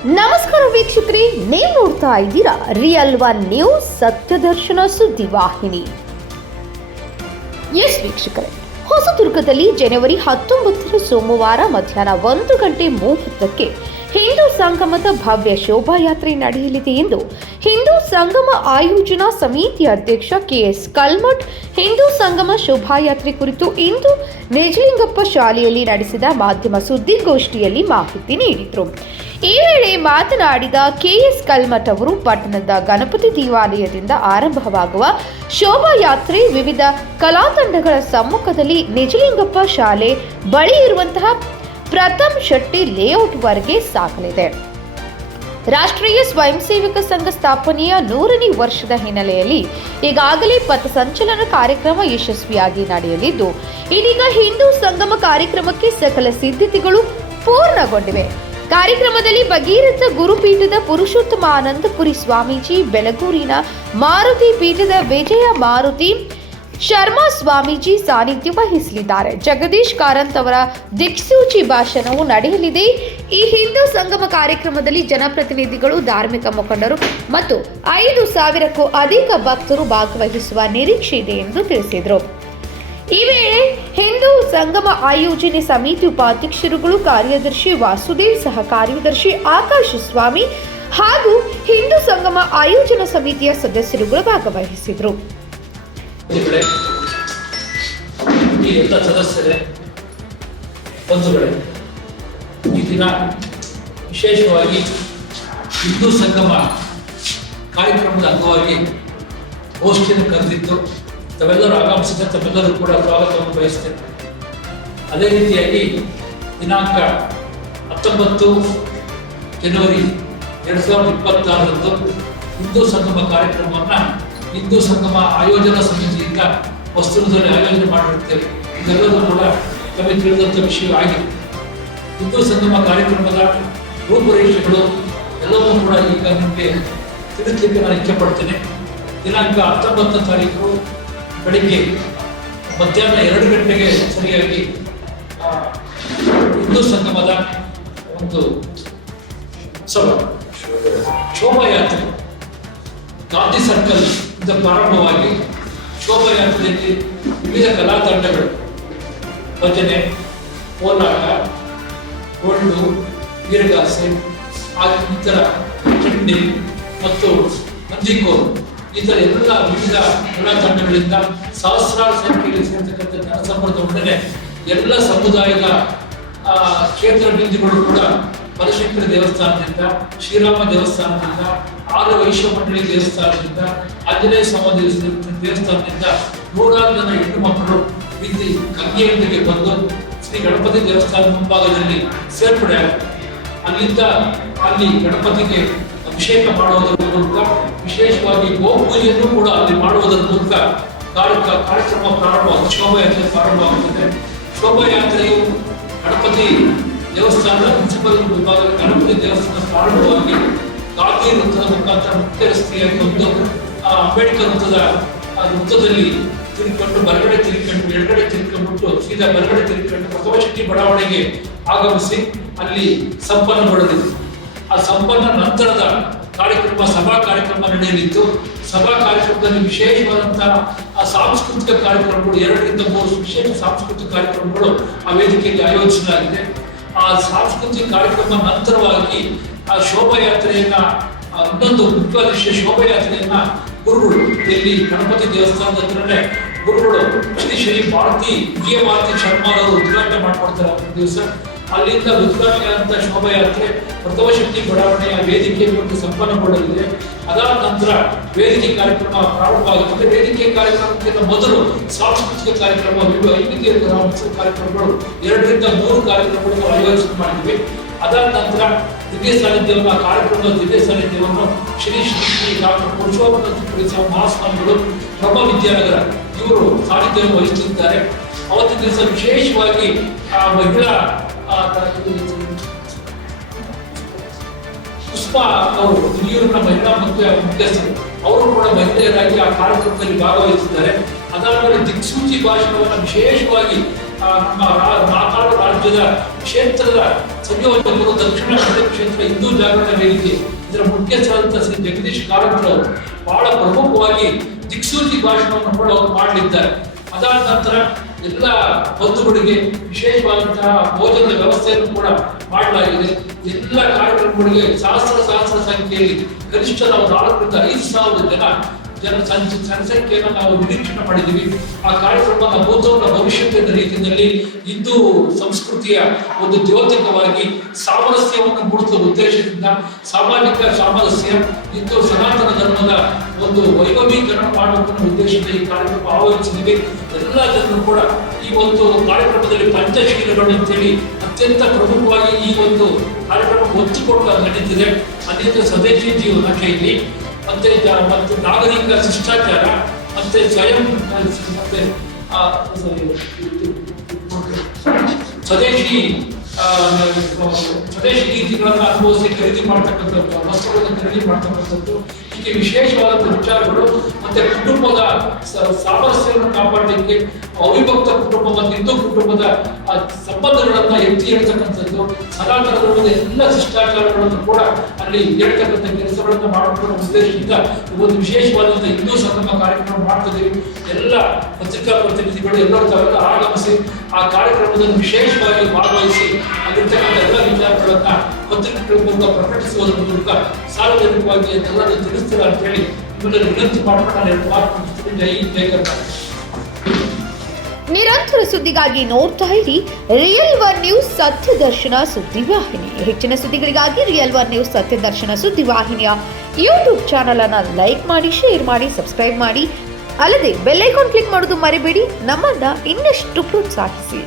ನಮಸ್ಕಾರ ವೀಕ್ಷಕರೇ, ನೀವು ನೋಡ್ತಾ ಇದ್ದೀರಾ ರಿಯಲ್ ಒನ್ ನ್ಯೂಸ್ ಸತ್ಯದರ್ಶನ ಸುದ್ದಿವಾಹಿನಿ. ಎಸ್ ವೀಕ್ಷಕರೇ, ಹೊಸದುರ್ಗದಲ್ಲಿ ಜನವರಿ 19 ಸೋಮವಾರ ಮಧ್ಯಾಹ್ನ 1:30 ಹಿಂದೂ ಸಂಗಮದ ಭವ್ಯ ಶೋಭಾಯಾತ್ರೆ ನಡೆಯಲಿದೆ ಎಂದು ಹಿಂದೂ ಸಂಗಮ ಆಯೋಜನಾ ಸಮಿತಿ ಅಧ್ಯಕ್ಷ ಕೆಎಸ್ ಕಲ್ಮಠ್ ಹಿಂದೂ ಸಂಗಮ ಶೋಭಾಯಾತ್ರೆ ಕುರಿತು ಇಂದು ನಿಜಲಿಂಗಪ್ಪ ಶಾಲೆಯಲ್ಲಿ ನಡೆಸಿದ ಮಾಧ್ಯಮ ಸುದ್ದಿಗೋಷ್ಠಿಯಲ್ಲಿ ಮಾಹಿತಿ ನೀಡಿದರು. ಈ ವೇಳೆ ಮಾತನಾಡಿದ ಕೆಎಸ್ ಕಲ್ಮಠ್ ಅವರು, ಪಟ್ಟಣದ ಗಣಪತಿ ದೇವಾಲಯದಿಂದ ಆರಂಭವಾಗುವ ಶೋಭಾಯಾತ್ರೆ ವಿವಿಧ ಕಲಾತಂಡಗಳ ಸಮ್ಮುಖದಲ್ಲಿ ನಿಜಲಿಂಗಪ್ಪ ಶಾಲೆ ಬಳಿ ಇರುವಂತಹ ಪ್ರಥಮ್ ಶೆಟ್ಟಿ ಲೇಔಟ್ವರೆಗೆ ಸಾಗಲಿದೆ. ರಾಷ್ಟ್ರೀಯ ಸ್ವಯಂ ಸೇವಕ ಸಂಘ ಸ್ಥಾಪನೆಯ 100ನೇ ವರ್ಷದ ಹಿನ್ನೆಲೆಯಲ್ಲಿ ಈಗಾಗಲೇ ಪಥಸಂಚಲನ ಕಾರ್ಯಕ್ರಮ ಯಶಸ್ವಿಯಾಗಿ ನಡೆಯಲಿದ್ದು, ಇದೀಗ ಹಿಂದೂ ಸಂಗಮ ಕಾರ್ಯಕ್ರಮಕ್ಕೆ ಸಕಲ ಸಿದ್ಧತೆಗಳು ಪೂರ್ಣಗೊಂಡಿವೆ. ಕಾರ್ಯಕ್ರಮದಲ್ಲಿ ಭಗೀರಥ ಗುರುಪೀಠದ ಪುರುಷೋತ್ತಮಾನಂದಪುರಿ ಸ್ವಾಮೀಜಿ, ಬೆಳಗೂರಿನ ಮಾರುತಿ ಪೀಠದ ವಿಜಯ ಮಾರುತಿ ಶರ್ಮಾ ಸ್ವಾಮೀಜಿ ಸಾನ್ನಿಧ್ಯ ವಹಿಸಲಿದ್ದಾರೆ. ಜಗದೀಶ್ ಕಾರಂತ್ ಅವರ ದಿಕ್ಸೂಚಿ ಭಾಷಣವು ನಡೆಯಲಿದೆ. ಈ ಹಿಂದೂ ಸಂಗಮ ಕಾರ್ಯಕ್ರಮದಲ್ಲಿ ಜನಪ್ರತಿನಿಧಿಗಳು, ಧಾರ್ಮಿಕ ಮುಖಂಡರು ಮತ್ತು 5,000ಕ್ಕೂ ಅಧಿಕ ಭಕ್ತರು ಭಾಗವಹಿಸುವ ನಿರೀಕ್ಷೆ ಇದೆ ಎಂದು ತಿಳಿಸಿದರು. ಈ ವೇಳೆ ಹಿಂದೂ ಸಂಗಮ ಆಯೋಜನೆ ಸಮಿತಿ ಉಪಾಧ್ಯಕ್ಷರುಗಳು, ಕಾರ್ಯದರ್ಶಿ ವಾಸುದೇವ್, ಸಹ ಕಾರ್ಯದರ್ಶಿ ಆಕಾಶ ಸ್ವಾಮಿ ಹಾಗೂ ಹಿಂದೂ ಸಂಗಮ ಆಯೋಜನಾ ಸಮಿತಿಯ ಸದಸ್ಯರುಗಳು ಭಾಗವಹಿಸಿದರು. ಈ ಎಲ್ಲ ಸದಸ್ಯರೇ, ಬಂಧುಗಳೇ, ಈ ದಿನ ವಿಶೇಷವಾಗಿ ಹಿಂದೂ ಸಂಗಮ ಕಾರ್ಯಕ್ರಮದ ಅಂಗವಾಗಿ ಗೋಷ್ಠಿಯನ್ನು ಕರೆದಿತ್ತು. ತಾವೆಲ್ಲರೂ ಆಗಮಿಸಿದ ತಮ್ಮೆಲ್ಲರೂ ಕೂಡ ಸ್ವಾಗತವನ್ನು ಬಯಸ್ತೇನೆ. ಅದೇ ರೀತಿಯಾಗಿ ದಿನಾಂಕ 19 ಜನವರಿ 2026ರಂದು ಹಿಂದೂ ಸಂಗಮ ಕಾರ್ಯಕ್ರಮವನ್ನು ಹಿಂದೂ ಸಂಗಮ ಆಯೋಜನಾ ಸಮಿತಿಯಿಂದ ವಸ್ತುದಲ್ಲಿ ಆಯೋಜನೆ ಮಾಡಿರುತ್ತೇವೆ. ಇದೆಲ್ಲವೂ ಕೂಡ ತಮಗೆ ತಿಳಿದಂಥ ವಿಷಯವಾಗಿದೆ. ಹಿಂದೂ ಸಂಗಮ ಕಾರ್ಯಕ್ರಮದ ರೂಪುರೇಷೆಗಳು ಎಲ್ಲವೂ ಕೂಡ ಈಗ ನಿಮಗೆ ತಿಳಿಸಲಿಕ್ಕೆ ನಾನು ಇಚ್ಛೆಪಡ್ತೇನೆ. ದಿನಾಂಕ 19ನೇ ತಾರೀಕು ಬೆಳಿಗ್ಗೆ ಮಧ್ಯಾಹ್ನ 2 ಗಂಟೆಗೆ ಸರಿಯಾಗಿ ಹಿಂದೂ ಸಂಗಮದ ಒಂದು ಶೋಭಾಯಾತ್ರೆ ಗಾಂಧಿ ಸರ್ಕಲ್ ಇಂದ ಪ್ರಾರಂಭವಾಗಿ ಶೋಭಾಯಾತ್ರೆಯಲ್ಲಿ ವಿವಿಧ ಕಲಾ ತಂಡಗಳು, ಭಜನೆ, ಕೋಲಾಟ, ಡೊಳ್ಳು, ವೀರಗಾಸೆ, ಇತರ ಚಂಡಿ ಮತ್ತು ನಂದಿಕೋಲು, ಈ ಥರ ಎಲ್ಲ ವಿವಿಧ ಕಲಾ ತಂಡಗಳಿಂದ ಸಹಸ್ರಾರು ಸಂಖ್ಯೆಯಲ್ಲಿ ಸೇರ್ತಕ್ಕಂಥ ಜನಸಂಪರ್ಕದೊಂದಿಗೆ ಎಲ್ಲ ಸಮುದಾಯದ ಕ್ಷೇತ್ರ ಬಿಂದುಗಳು ಕೂಡ ಬನಶಂಕರಿ ದೇವಸ್ಥಾನದಿಂದ, ಶ್ರೀರಾಮ ದೇವಸ್ಥಾನದಿಂದ, ಆರ್ಯ ವೈಶ್ಯ ಮಂಡಳಿ ದೇವಸ್ಥಾನದಿಂದ, ಆಂಜನೇಯ ಸ್ವಾಮಿ ದೇವಸ್ಥಾನದಿಂದ 100 ಜನ ಹೆಣ್ಣು ಮಕ್ಕಳು ರೀತಿ ಗಂಗೆಯೊಂದಿಗೆ ಬಂದು ಶ್ರೀ ಗಣಪತಿ ದೇವಸ್ಥಾನ ಮುಂಭಾಗದಲ್ಲಿ ಸೇರ್ಪಡೆ, ಅಲ್ಲಿಂದ ಅಲ್ಲಿ ಗಣಪತಿಗೆ ಅಭಿಷೇಕ ಮಾಡುವುದರ ಮೂಲಕ, ವಿಶೇಷವಾಗಿ ಗೋಪೂಜೆಯನ್ನು ಕೂಡ ಅಲ್ಲಿ ಮಾಡುವುದರ ಮೂಲಕ ಕಾರ್ಯಕ್ರಮ ಪ್ರಾರಂಭವಾಗುತ್ತದೆ. ಶೋಭಾಯಾತ್ರೆ ಪ್ರಾರಂಭವಾಗುತ್ತದೆ. ಶೋಭಾಯಾತ್ರೆಯು ಗಣಪತಿ ದೇವಸ್ಥಾನದ ಮುನ್ಸಿಪಲ್ ವಿಭಾಗ ಗಣಪತಿ ದೇವಸ್ಥಾನ ಪ್ರಾರಂಭವಾಗಿ ಗಾಂಧಿ ವೃತ್ತದ ಮುಖಾಂತರ ಮುಖ್ಯ ರಸ್ತೆಯಾಗಿ ಬಂದು ಅಂಬೇಡ್ಕರ್ ವೃತ್ತದ ವೃತ್ತದಲ್ಲಿ ತಿರುಗಿಕೊಂಡು ಬಲಗಡೆ ತಿರುಗಿಕೊಂಡು ಎಡಗಡೆ ತಿರುಗಿಕೊಂಡ್ಬಿಟ್ಟು ಸೀದಾ ಬಲಗಡೆ ತಿರುಗಿಕೊಂಡು ಪ್ರಥಮಶೆಟ್ಟಿ ಬಡಾವಣೆಗೆ ಆಗಮಿಸಿ ಅಲ್ಲಿ ಸಂಪನ್ನಗೊಳ್ಳಲಿದೆ. ಆ ಸಂಪನ್ನ ನಂತರದ ಕಾರ್ಯಕ್ರಮ ಸಭಾ ಕಾರ್ಯಕ್ರಮ ನಡೆಯಲಿದ್ದು, ಸಭಾ ಕಾರ್ಯಕ್ರಮದಲ್ಲಿ ವಿಶೇಷವಾದಂತಹ ಸಾಂಸ್ಕೃತಿಕ ಕಾರ್ಯಕ್ರಮಗಳು 2 ರಿಂದ 3 ವಿಶೇಷ ಸಾಂಸ್ಕೃತಿಕ ಕಾರ್ಯಕ್ರಮಗಳು ಆ ವೇದಿಕೆಯಲ್ಲಿ ಆಯೋಜಿಸಲಾಗಿದೆ. ಆ ಸಾಂಸ್ಕೃತಿಕ ಕಾರ್ಯಕ್ರಮ ನಂತರವಾಗಿ ಆ ಶೋಭಾಯಾತ್ರೆಯನ್ನ ಇನ್ನೊಂದು ಮುಖ್ಯ ವಿಷಯ, ಶೋಭಾಯಾತ್ರೆಯನ್ನ ಗುರುಗಳು ಇಲ್ಲಿ ಗಣಪತಿ ದೇವಸ್ಥಾನದ ಹತ್ರನೇ ಗುರುಗಳು ಶ್ರೀ ಭಾರತಿ ವಿಜಯ ಭಾರತಿ ಶರ್ಮಾ ಅವರು ಉದ್ಘಾಟನೆ ಮಾಡಿಕೊಡ್ತಾರೆ. ದಿವಸ ಅಲ್ಲಿಂದ ಉದ್ಘಾಟನೆ ಆದಂತಹ ಶೋಭಾಯಾತ್ರೆ ಪ್ರಥಮಶೆಟ್ಟಿ ಬಡಾವಣೆಯ ವೇದಿಕೆಯಲ್ಲಿ ಸಂಪನ್ನಗೊಳ್ಳಲಿದೆ. ಅದಾದ ನಂತರ ವೇದಿಕೆ ಕಾರ್ಯಕ್ರಮ ಪ್ರಾರಂಭವಾಗುತ್ತದೆ. ವೇದಿಕೆ ಕಾರ್ಯಕ್ರಮಕ್ಕಿಂತ ಮೊದಲು ಸಾಂಸ್ಕೃತಿಕ ಕಾರ್ಯಕ್ರಮ, ವೈವಿಧ್ಯ ಕಾರ್ಯಕ್ರಮಗಳು 2 ರಿಂದ 3 ಕಾರ್ಯಕ್ರಮಗಳನ್ನು ಆಯೋಜನೆ ಮಾಡಿದ್ವಿ. ಅದಾದ ನಂತರ ದಿವ್ಯ ಸಾನ್ನಿಧ್ಯವನ್ನು ಕಾರ್ಯಕ್ರಮದ ದಿವ್ಯ ಸಾನ್ನಿಧ್ಯವನ್ನು ಶ್ರೀ ಡಾಕ್ಟರ್ ಪುರುಷೋತ್ತಮ ಮಹಾಸ್ವಾಮಿಗಳು ಬ್ರಹ್ಮ ವಿದ್ಯಾನಗರ ಇವರು ಸಾನ್ನಿಧ್ಯವನ್ನು ವಹಿಸುತ್ತಿದ್ದಾರೆ. ಅವತ್ತಿನ ದಿವಸ ವಿಶೇಷವಾಗಿ ಮಹಿಳಾ ಪುಷ್ಪಾ ಅವರು ಹಿರಿಯೂರಿನ ಮಹಿಳಾ ಮುಖ್ಯಸ್ಥರು, ಅವರು ಕೂಡ ಮಹಿಳೆಯರಾಗಿ ಆ ಕಾರ್ಯಕ್ರಮದಲ್ಲಿ ಭಾಗವಹಿಸಿದ್ದಾರೆ. ಅದಾದ್ಮೇಲೆ ದಿಕ್ಸೂಚಿ ಭಾಷಣವನ್ನು ವಿಶೇಷವಾಗಿ ನಮ್ಮ ಮಾತಾಡು ರಾಜ್ಯದ ಕ್ಷೇತ್ರದ ಸಂಯೋಜಕರು ದಕ್ಷಿಣ ಕನ್ನಡ ಕ್ಷೇತ್ರ ಹಿಂದೂ ಜಾಗರಣ ವೇದಿಕೆ ಇದರ ಮುಖ್ಯಸ್ಥರಾದಂಥ ಶ್ರೀ ಜಗದೀಶ್ ಕಾರಂತರವರು ಬಹಳ ಪ್ರಮುಖವಾಗಿ ದಿಕ್ಸೂಚಿ ಭಾಷಣವನ್ನು ಕೂಡ ಅವರು ಮಾಡಲಿದ್ದಾರೆ. ಅದಾದ ನಂತರ ಎಲ್ಲ ಬಂಧುಗಳಿಗೆ ವಿಶೇಷವಾದಂತಹ ಭೋಜನದ ವ್ಯವಸ್ಥೆಯನ್ನು ಕೂಡ ಮಾಡಲಾಗಿದೆ. ಎಲ್ಲ ಕಾರ್ಯಕ್ರಮಗಳಿಗೆ ಸಹಸ್ರ ಸಂಖ್ಯೆಯಲ್ಲಿ ಕನಿಷ್ಠ ನಾವು 4,000 ರಿಂದ 5,000 ಜನಸಂಖ್ಯೆಯನ್ನು ನಾವು ನಿರೀಕ್ಷಣೆ ಮಾಡಿದ್ದೀವಿ. ಆ ಕಾರ್ಯಕ್ರಮ ಭೂತೋನ ಭವಿಷ್ಯದ ರೀತಿಯಲ್ಲಿ ಹಿಂದೂ ಸಂಸ್ಕೃತಿಯ ಒಂದು ದ್ಯೋತಕವಾಗಿ ಸಾಮರಸ್ಯವನ್ನು ಮೂಡಿಸುವ ಉದ್ದೇಶದಿಂದ ಸಾಮಾಜಿಕ ಸಾಮರಸ್ಯ ಹಿಂದೂ ಸನಾತನ ಧರ್ಮದ ಒಂದು ವೈಭವೀಕರಣ ಮಾಡುವ ಉದ್ದೇಶದಿಂದ ಈ ಕಾರ್ಯಕ್ರಮ ಆಯೋಜಿಸಿದ್ದೀವಿ. ಎಲ್ಲ ಜನರು ಕೂಡ ಈ ಒಂದು ಕಾರ್ಯಕ್ರಮದಲ್ಲಿ ಪಂಚಶೀಲಗಳು ಅಂತೇಳಿ ಅತ್ಯಂತ ಪ್ರಮುಖವಾಗಿ ಈ ಒಂದು ಕಾರ್ಯಕ್ರಮ ಒತ್ತು ಕೊಟ್ಟು ನಡೀತಿದೆ. ಅನೇಕ ಸ್ವದೇಶಿ ಜೀವನ ಶೈಲಿ ಮತ್ತು ನಾಗರಿಕ ಶಿಷ್ಟಾಚಾರ ಮತ್ತೆ ಸ್ವಯಂ ಮತ್ತೆ ಸ್ವದೇಶಿ ನೀತಿಗಳನ್ನು ಅನುಭವಿಸಿ ಖರೀದಿ ಮಾಡ್ತಕ್ಕಂಥದ್ದು, ವಸ್ತುಗಳನ್ನು ಖರೀದಿ ಮಾಡ್ತಕ್ಕಂಥದ್ದು, ಹೀಗೆ ವಿಶೇಷವಾದ ವಿಚಾರಗಳು ಮತ್ತೆ ಕುಟುಂಬದ ಸಾಮರಸ್ಯವನ್ನು ಕಾಪಾಡಲಿಕ್ಕೆ ಅವಿಭಕ್ತ ಕುಟುಂಬ ಮತ್ತು ಹಿಂದೂ ಕುಟುಂಬದ ಸಂಬಂಧಗಳನ್ನ ಎತ್ತಿ ಹೇಳ್ತಕ್ಕಂಥದ್ದು, ಸನಾತನ ಧರ್ಮದ ಎಲ್ಲ ಶಿಷ್ಟಾಚಾರಗಳನ್ನು ಕೂಡ ಅಲ್ಲಿ ಹೇಳ್ತಕ್ಕಂಥ ಕೆಲಸಗಳನ್ನು ಮಾಡಿಕೊಳ್ಳುವ ಉದ್ದೇಶದಿಂದ ಒಂದು ವಿಶೇಷವಾದಂಥ ಹಿಂದೂ ಸಂಗಮ ಕಾರ್ಯಕ್ರಮ ಮಾಡ್ತಿದ್ದೀವಿ. ಎಲ್ಲ ಪತ್ರಿಕಾ ಪ್ರತಿನಿಧಿಗಳು ಎಲ್ಲರೂ ತಾವೆಲ್ಲ ಆಗಮಿಸಿ ಆ ಕಾರ್ಯಕ್ರಮದಲ್ಲಿ ವಿಶೇಷವಾಗಿ ಭಾಗವಹಿಸಿ ಅಲ್ಲಿರ್ತಕ್ಕಂಥ ಎಲ್ಲ ವಿಚಾರಗಳನ್ನ ಪತ್ರಿಕೆಗಳ ಮೂಲಕ ಪ್ರಕಟಿಸುವುದರ ಮೂಲಕ ಸಾರ್ವಜನಿಕವಾಗಿ ಎಲ್ಲರೂ ತಿಳಿಸ್ತಾರೆ ಅಂತ ಹೇಳಿ ನಿಮ್ಮಲ್ಲಿ ವಿನಂತಿ ಮಾಡ್ಕೊಂಡು ನಾನು ಎರಡು ಮಾತು ಮುಗಿಸ್ತೀನಿ. ಜೈ ಕರ್ನಾಟಕ. ನಿರಂತರ ಸುದ್ದಿಗಾಗಿ ನೋಡ್ತಾ ಇರಿ ರಿಯಲ್ ಒನ್ ನ್ಯೂಸ್ ಸತ್ಯ ದರ್ಶನ ಸುದ್ದಿವಾಹಿನಿ. ಹೆಚ್ಚಿನ ಸುದ್ದಿಗಳಿಗಾಗಿ ರಿಯಲ್ ಒನ್ ನ್ಯೂಸ್ ಸತ್ಯ ದರ್ಶನ ಸುದ್ದಿವಾಹಿನಿಯ ಯೂಟ್ಯೂಬ್ ಚಾನಲ್ ಅನ್ನು ಲೈಕ್ ಮಾಡಿ, ಶೇರ್ ಮಾಡಿ, ಸಬ್ಸ್ಕ್ರೈಬ್ ಮಾಡಿ. ಅಲ್ಲದೆ ಬೆಲ್ ಐಕಾನ್ ಕ್ಲಿಕ್ ಮಾಡೋದು ಮರಿಬೇಡಿ. ನಮ್ಮನ್ನ ಇನ್ನಷ್ಟು ಪ್ರೋತ್ಸಾಹಿಸಿ.